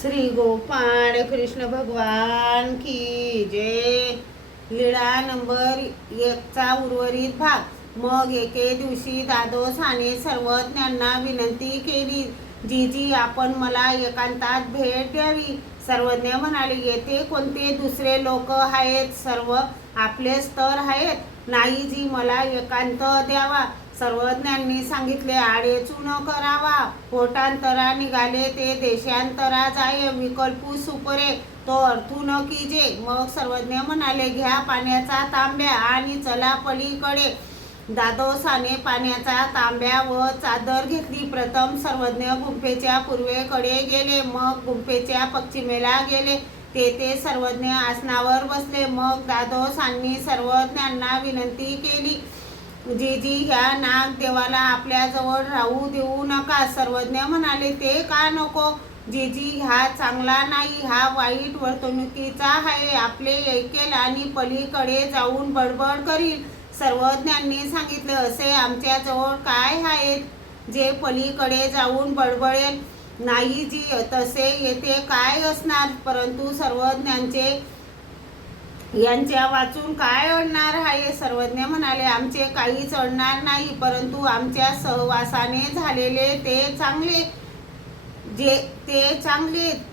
श्री गोपाळ कृष्ण भगवान की जय। लीळा नंबर 1चा उर्वरित भाग। मग एके दिवशी दादोसाने सर्वज्ञांना विनंती केली, जीजी आपण मला एकांतात भेट द्यावी। सर्वज्ञ म्हणाले, येथे कोणते दुसरे लोक आहेत? सर्व आपलेच तर आहेत। नाही जी, मला एकांत द्यावा। सर्वज्ञांनी सांगितले, आडेचू न करावा, पोटांतरा निघाले ते देशांतरा जाय, विकल्पू सुपरे तो अर्थू न कीजे। मग सर्वज्ञ म्हणाले, घ्या पाण्याचा तांब्या आणि चला पलीकडे। दादोसाने पाण्याचा तांब्या व चादर घेतली। प्रथम सर्वज्ञ गुंफेच्या पूर्वेकडे गेले, मग गुंफेच्या पश्चिमेला गेले। तेथे सर्वज्ञ आसनावर बसले। मग दादोसांनी सर्वज्ञांना विनंती केली, जीजी ह्या नागदेवाला आपल्याजवळ राहू देऊ नका। सर्वज्ञ म्हणाले, ते का नको? जीजी हा चांगला नाही, हा वाईट वर्तणुकीचा आहे, आपले ऐकेल आणि पलीकडे जाऊन बडबड करील। सर्वज्ञांनी सांगितले, असे आमच्याजवळ काय आहेत जे पलीकडे जाऊन बडबडेल? नाही जी, तसे येथे काय असणार? परंतु सर्वज्ञांचे यांच्या वाचून काय अडणार आहे? सर्वज्ञ म्हणाले, आमचे काहीच अडणार नाही, परंतु आमच्या सहवासाने झालेले ते चांगले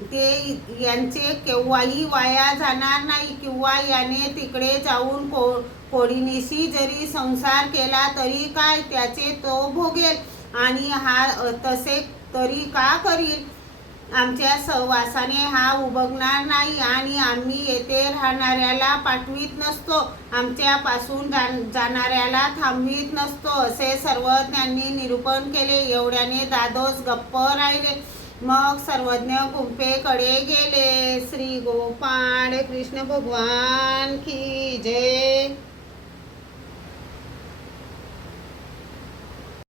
ते यांचे केव्हाही वाया जाणार नाही, किंवा याने तिकडे जाऊन कोडीनीशी जरी संसार केला तरी काय, त्याचे तो भोगेल, आणि हा तसे तरी का करील? आमच्या सहवासाने हा उबगणार नाही, आणि आम्ही येथे राहणाऱ्याला पाठवीत नसतो, आमच्यापासून जाणाऱ्याला थांबवीत नसतो, असे सर्वज्ञांनी निरूपण केले। एवढ्याने दादोस गप्प राहिले। मग सर्वज्ञ गुंफेकडे गेले। श्री गोपाळ कृष्ण भगवान की जय।